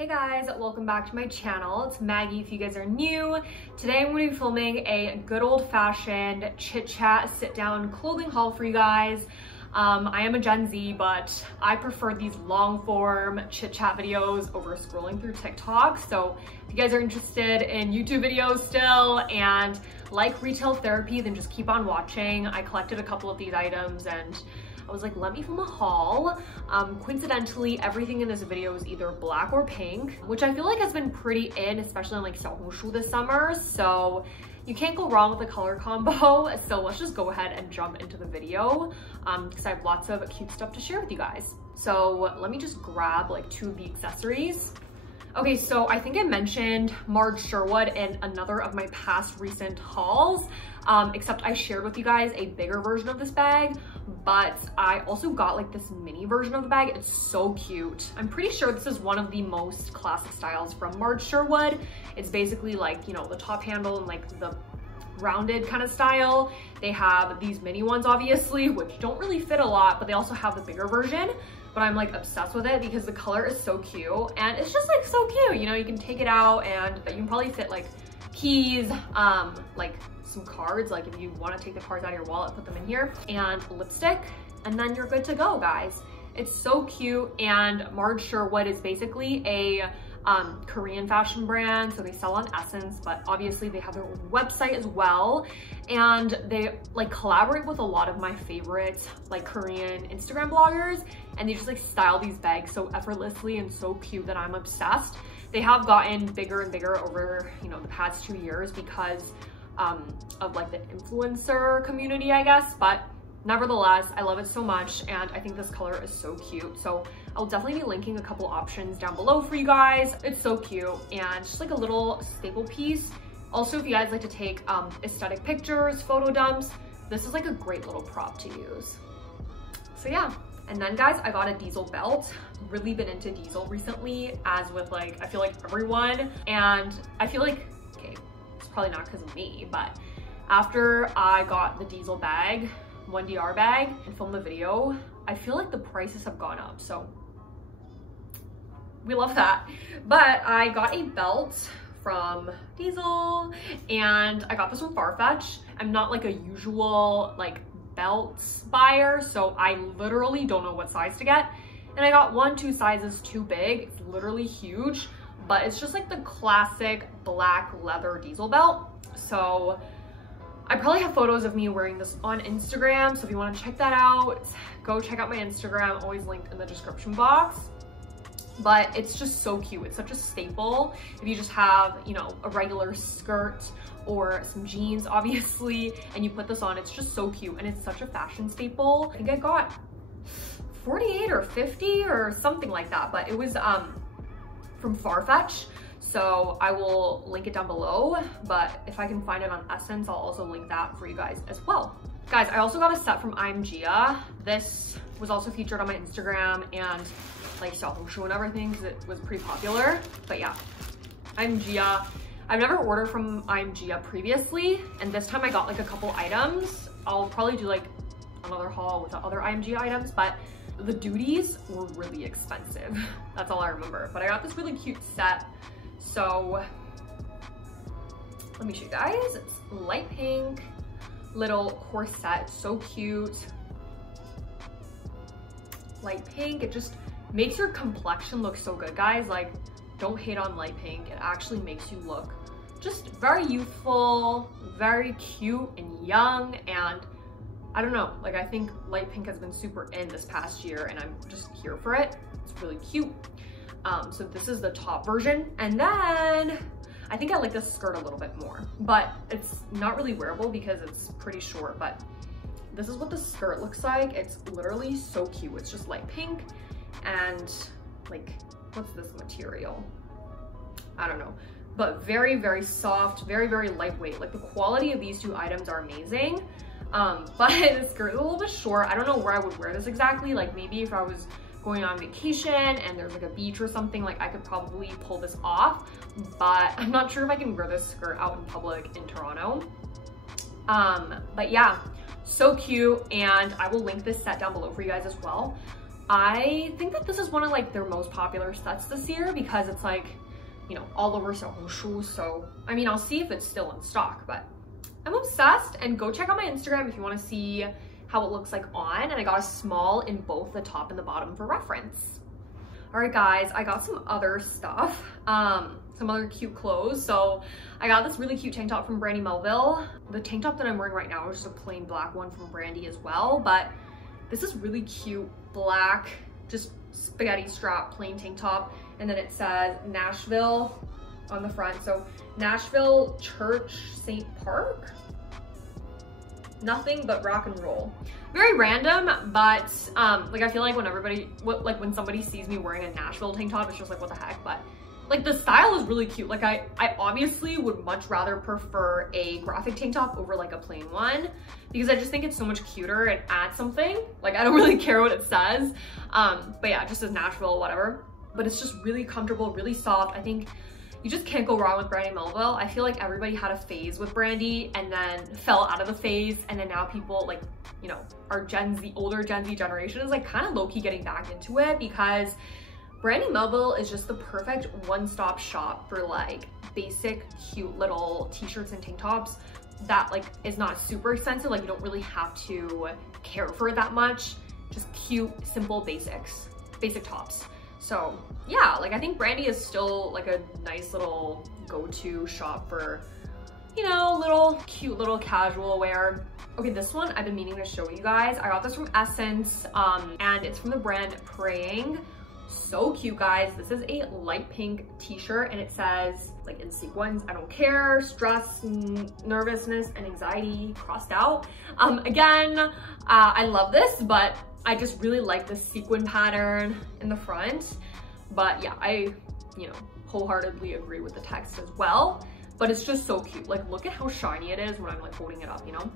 Hey guys, welcome back to my channel. It's Maggie if you guys are new. Today I'm going to be filming a good old-fashioned chit-chat sit-down clothing haul for you guys. I am a Gen Z, but I prefer these long-form chit-chat videos over scrolling through TikTok. So if you guys are interested in YouTube videos still and like retail therapy, then just keep on watching. I collected a couple of these items and I was like, let me film a haul. Coincidentally, everything in this video is either black or pink, which I feel like has been pretty in, especially on like Xiaohongshu this summer. So you can't go wrong with the color combo. So let's just go ahead and jump into the video because I have lots of cute stuff to share with you guys. So let me just grab like two of the accessories. Okay, so I think I mentioned Marge Sherwood in another of my past recent hauls, except I shared with you guys a bigger version of this bag, but I also got like this mini version of the bag. It's so cute. I'm pretty sure this is one of the most classic styles from Marge Sherwood. It's basically like, you know, the top handle and like the rounded kind of style. They have these mini ones obviously, which don't really fit a lot, but they also have the bigger version. But I'm like obsessed with it because the color is so cute and it's just like so cute. You know, you can take it out and you can probably fit like keys, like some cards, like if you want to take the cards out of your wallet, put them in here, and lipstick, and then you're good to go, guys. It's so cute. And Marge Sherwood is basically a Korean fashion brand, so they sell on SSENSE, but obviously they have their own website as well, and they like collaborate with a lot of my favorite like Korean Instagram bloggers, and they just like style these bags so effortlessly and so cute that I'm obsessed. They have gotten bigger and bigger over, you know, the past 2 years because of like the influencer community, I guess, but nevertheless, I love it so much and I think this color is so cute. So I'll definitely be linking a couple options down below for you guys. It's so cute and just like a little staple piece. Also, if you guys like to take aesthetic pictures, photo dumps, this is like a great little prop to use. So yeah. And then guys, I got a diesel belt. Really been into diesel recently, as with like, I feel like everyone. And I feel like, okay, it's probably not because of me, but after I got the diesel bag, 1DR bag, and filmed the video, I feel like the prices have gone up. So we love that. But I got a belt from Diesel and I got this from Farfetch. I'm not like a usual like belts buyer, so I literally don't know what size to get. And I got 2 sizes too big. It's literally huge, but it's just like the classic black leather diesel belt. So I probably have photos of me wearing this on Instagram, so if you want to check that out, go check out my Instagram, always linked in the description box. But it's just so cute. It's such a staple. If you just have, you know, a regular skirt or some jeans, obviously, and you put this on, it's just so cute. And it's such a fashion staple. I think I got 48 or 50 or something like that, but it was from Farfetch. So I will link it down below, but if I can find it on SSENSE, I'll also link that for you guys as well. Guys, I also got a set from IAMGIA. This was also featured on my Instagram and like Xiaohongshu and everything because it was pretty popular. But yeah, IAMGIA. I've never ordered from IAMGIA previously, and this time I got like a couple items. I'll probably do like another haul with the other IAMGIA items, but the duties were really expensive. That's all I remember. But I got this really cute set. So let me show you guys. It's light pink, little corset, so cute. Light pink, it just makes your complexion look so good, guys. Like, don't hate on light pink. It actually makes you look just very youthful, very cute and young. And I don't know, like I think light pink has been super in this past year and I'm just here for it. It's really cute. So this is the top version. And then I think I like this skirt a little bit more, but it's not really wearable because it's pretty short, but this is what the skirt looks like. It's literally so cute. It's just light pink and like, what's this material? I don't know, but very, very soft, very, very lightweight. Like the quality of these two items are amazing. But the skirt is a little bit short. I don't know where I would wear this exactly. Like maybe if I was going on vacation and there's like a beach or something, like I could probably pull this off, but I'm not sure if I can wear this skirt out in public in Toronto. But yeah, so cute. And I will link this set down below for you guys as well. I think that this is one of like their most popular sets this year because it's like, you know, all over Xiaohongshu. So, I mean, I'll see if it's still in stock, but I'm obsessed. And go check out my Instagram if you want to see how it looks like on. And I got a small in both the top and the bottom for reference. All right, guys, I got some other stuff, some other cute clothes. So I got this really cute tank top from Brandy Melville. The tank top that I'm wearing right now is just a plain black one from Brandy as well, but this is really cute black, just spaghetti strap plain tank top. And then it says Nashville on the front. So Nashville Church St. Park. Nothing but rock and roll. Very random, but like I feel like when somebody sees me wearing a Nashville tank top, it's just like, what the heck? But like the style is really cute. Like I obviously would much rather prefer a graphic tank top over like a plain one because I just think it's so much cuter and adds something. Like I don't really care what it says. But yeah, it just says Nashville, whatever. But it's just really comfortable, really soft. I think you just can't go wrong with Brandy Melville. I feel like everybody had a phase with Brandy and then fell out of the phase. And then now people like, you know, our older Gen Z generation is like kind of low-key getting back into it because Brandy Melville is just the perfect one-stop shop for like basic, cute little t-shirts and tank tops that like is not super expensive. Like you don't really have to care for it that much. Just cute, simple basic tops. So yeah, like I think Brandy is still like a nice little go-to shop for, you know, little cute little casual wear. Okay, this one I've been meaning to show you guys. I got this from SSENSE and it's from the brand Praying. So cute, guys. This is a light pink t-shirt and it says like in sequins, I don't care, stress, nervousness, and anxiety crossed out. Again, I love this, but I just really like the sequin pattern in the front. But yeah, I, you know, wholeheartedly agree with the text as well. But it's just so cute. Like, look at how shiny it is when I'm like holding it up, you know?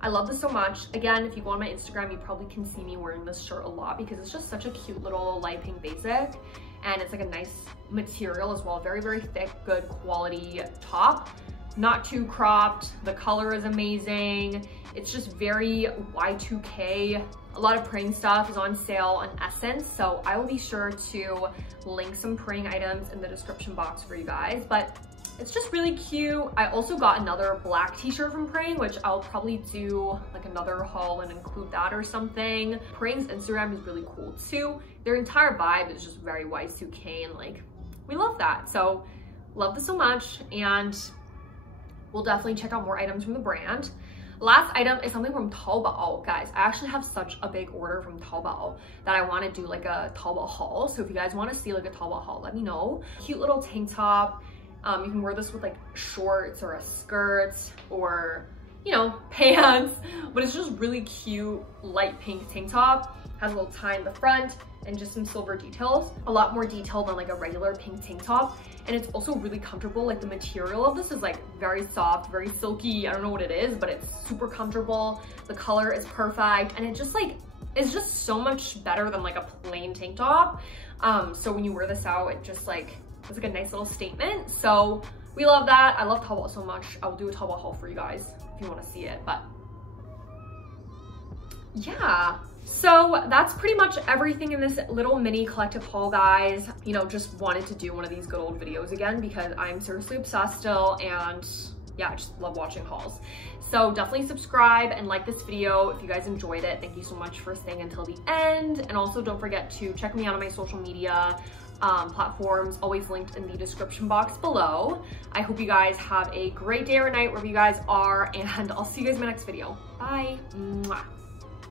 I love this so much. Again, if you go on my Instagram, you probably can see me wearing this shirt a lot because it's just such a cute little light pink basic. And it's like a nice material as well. Very, very thick, good quality top. Not too cropped. The color is amazing. It's just very Y2K. A lot of Praying stuff is on sale on SSENSE, so I will be sure to link some Praying items in the description box for you guys. But it's just really cute. I also got another black t-shirt from Praying, which I'll probably do like another haul and include that or something. Praying's Instagram is really cool too. Their entire vibe is just very Y2K and like, we love that. So love this so much, and we'll definitely check out more items from the brand. Last item is something from Taobao, guys. I actually have such a big order from Taobao that I want to do like a Taobao haul. So if you guys want to see like a Taobao haul, let me know. Cute little tank top. You can wear this with like shorts or a skirt or, you know, pants, but it's just really cute light pink tank top. Has a little tie in the front and just some silver details. A lot more detailed than like a regular pink tank top. And it's also really comfortable. Like the material of this is like very soft, very silky. I don't know what it is, but it's super comfortable. The color is perfect. And it just like, it's just so much better than like a plain tank top. So when you wear this out, it just like, it's like a nice little statement. So we love that. I love Taobao so much. I will do a Taobao haul for you guys if you want to see it, but yeah. So that's pretty much everything in this little mini collective haul, guys. You know, just wanted to do one of these good old videos again because I'm seriously obsessed still, and yeah, I just love watching hauls. So definitely subscribe and like this video if you guys enjoyed it. Thank you so much for staying until the end. And also don't forget to check me out on my social media platforms, always linked in the description box below. I hope you guys have a great day or night wherever you guys are, and I'll see you guys in my next video. Bye. Mwah.